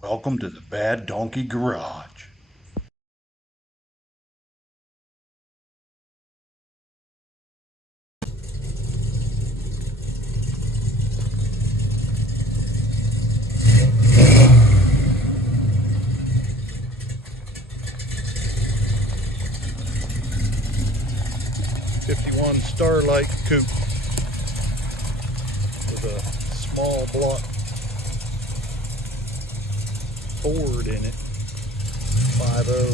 Welcome to the Bad Donkey Garage. '51 Starlight Coupe with a small block Ford in it, 5.0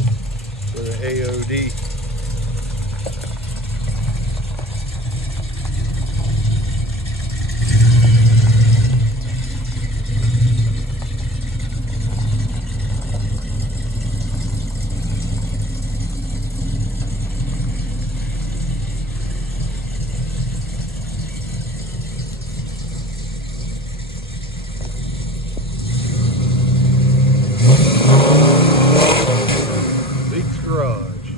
with an AOD. Zeke's Garage.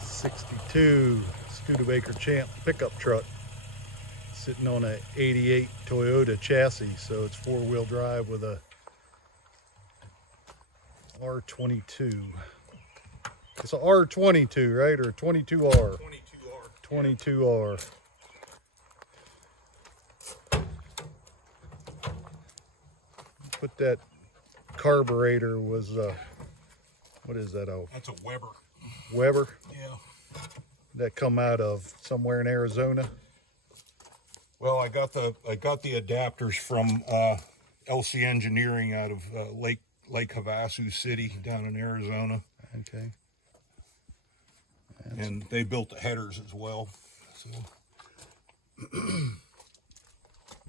'62 Studebaker Champ pickup truck sitting on a '88 Toyota chassis, so it's four-wheel drive with a R22. It's a R22, right? Or 22R? 22R. 22R. Put that carburetor was, what is that? Oh, That's a Weber. Weber? Yeah. That come out of somewhere in Arizona? Well, I got the adapters from LC Engineering out of Lake Havasu City down in Arizona. Okay. And they built the headers as well. So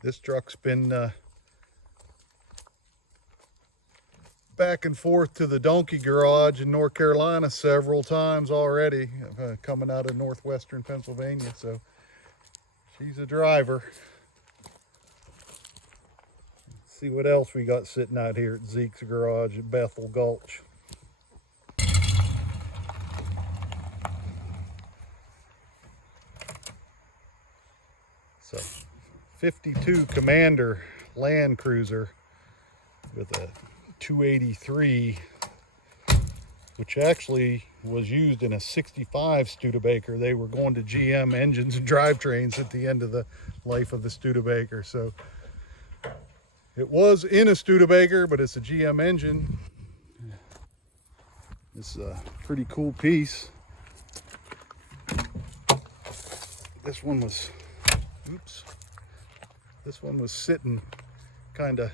This truck's been back and forth to the Donkey Garage in North Carolina several times already, coming out of northwestern Pennsylvania, so she's a driver. Let's see what else we got sitting out here at Zeke's Garage at Bethel Gulch. So, '52 Commander Land Cruiser with a 283, which actually was used in a '65 Studebaker. They were going to GM engines and drivetrains at the end of the life of the Studebaker. So it was in a Studebaker, but it's a GM engine. It's a pretty cool piece. This one was, this one was sitting kind of,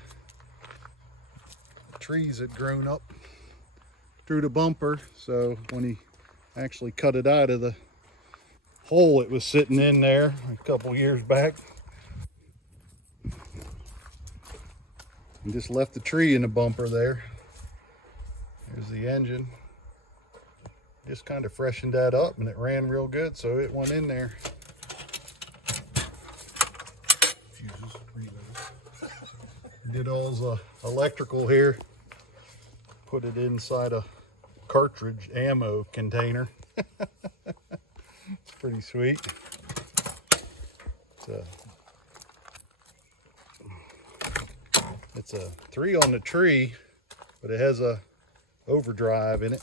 trees had grown up through the bumper, so when he actually cut it out of the hole it was sitting in there a couple years back, and just left the tree in the bumper there. There's the engine. Just kind of freshened that up and it ran real good, so it went in there. fuses, relays. Did all the electrical here. Put it inside a cartridge ammo container. It's pretty sweet. It's a 3 on the tree, but it has a overdrive in it.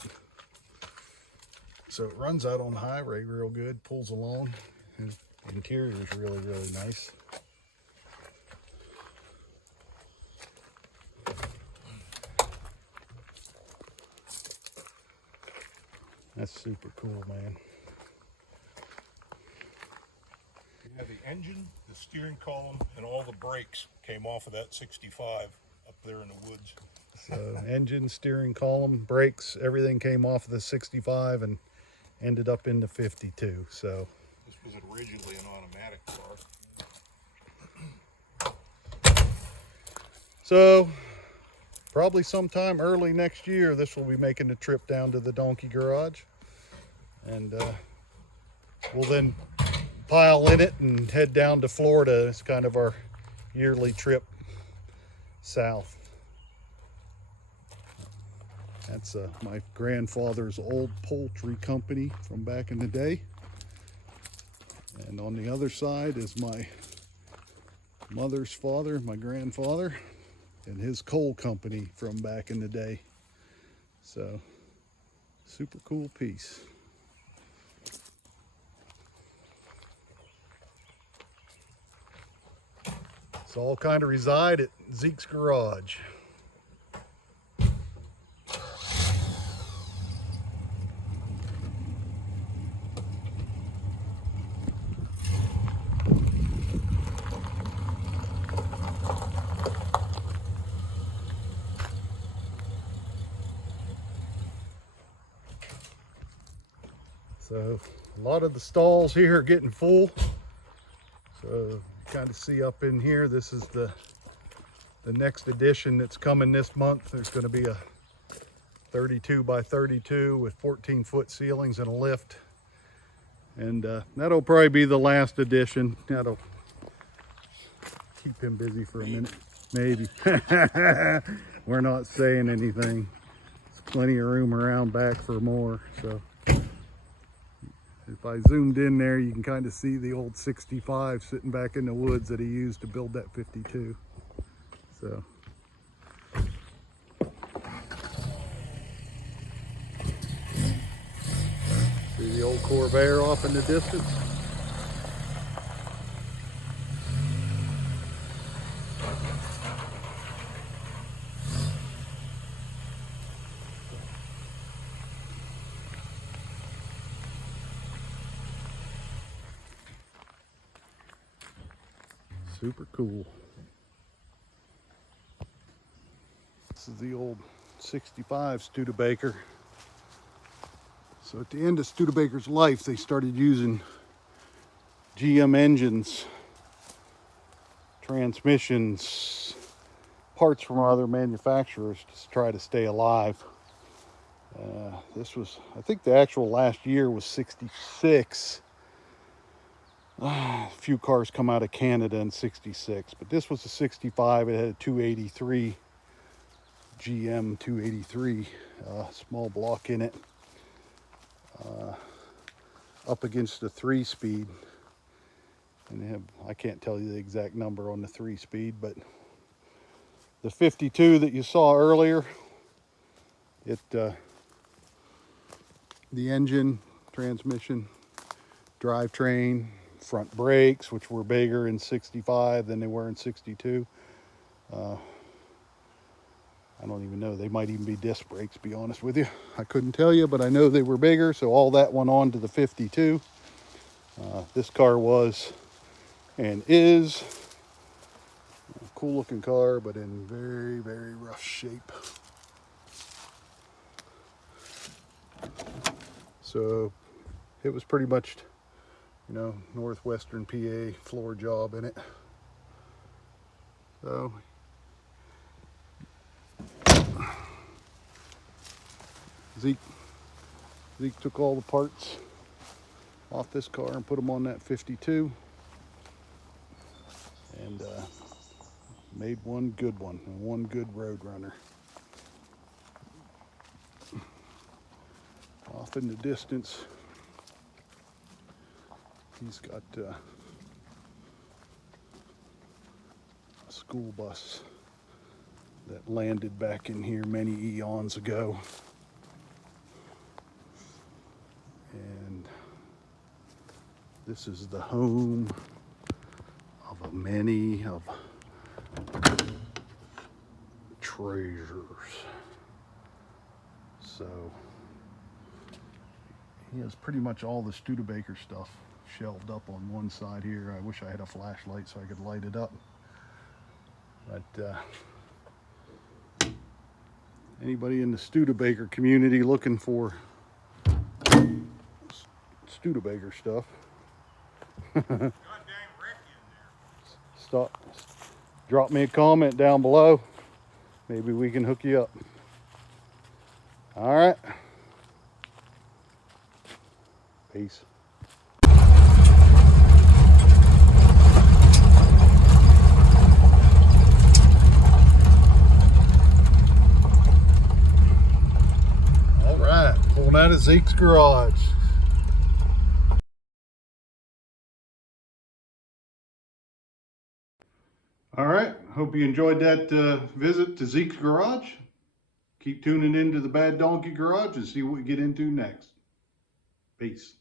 So it runs out on the highway real good, pulls along. And the interior is really, really nice. That's super cool, man. Yeah, the engine, the steering column, and all the brakes came off of that '65 up there in the woods. So engine, steering column, brakes, everything came off of the '65 and ended up in the '52. So This was originally an automatic car. So probably sometime early next year, this will be making a trip down to the Donkey Garage. And we'll then pile in it and head down to Florida. It's kind of our yearly trip south. That's my grandfather's old poultry company from back in the day. And on the other side is my mother's father, my grandfather, and his coal company from back in the day. So, super cool piece. It's all kind of reside at Zeke's garage. So a lot of the stalls here are getting full. So you kind of see up in here, this is the next edition that's coming this month. There's going to be a 32 by 32 with 14-foot ceilings and a lift. And that'll probably be the last edition. That'll keep him busy for a minute, maybe. We're not saying anything. There's plenty of room around back for more. So if I zoomed in there, you can kind of see the old 65 sitting back in the woods that he used to build that 52. So see the old Vair off in the distance. Super cool. This is the old 65 Studebaker. So at the end of Studebaker's life, they started using GM engines, transmissions, parts from other manufacturers to try to stay alive. This was, I think the actual last year was 66. A few cars come out of Canada in 66, but this was a 65. It had a 283, GM 283, small block in it, up against the 3-speed. And they have, I can't tell you the exact number on the 3-speed, but the 52 that you saw earlier, the engine, transmission, drivetrain, front brakes, which were bigger in 65 than they were in 62. I don't even know. They might even be disc brakes, to be honest with you. I couldn't tell you, but I know they were bigger, so all that went on to the 52. This car was and is a cool looking car, but in very, very rough shape. So it was pretty much, you know, northwestern PA floor job in it. So Zeke took all the parts off this car and put them on that 52 and made one good one, and one good road runner. Off in the distance, he's got a school bus that landed back in here many eons ago. And this is the home of many of treasures. So he has pretty much all the Studebaker stuff shelved up on one side here. I wish I had a flashlight so I could light it up. But anybody in the Studebaker community looking for Studebaker stuff, drop me a comment down below. Maybe we can hook you up. All right. Peace. Pulling out of Zeke's garage. All right, hope you enjoyed that visit to Zeke's garage. Keep tuning into the Bad Donkey Garage and see what we get into next. Peace.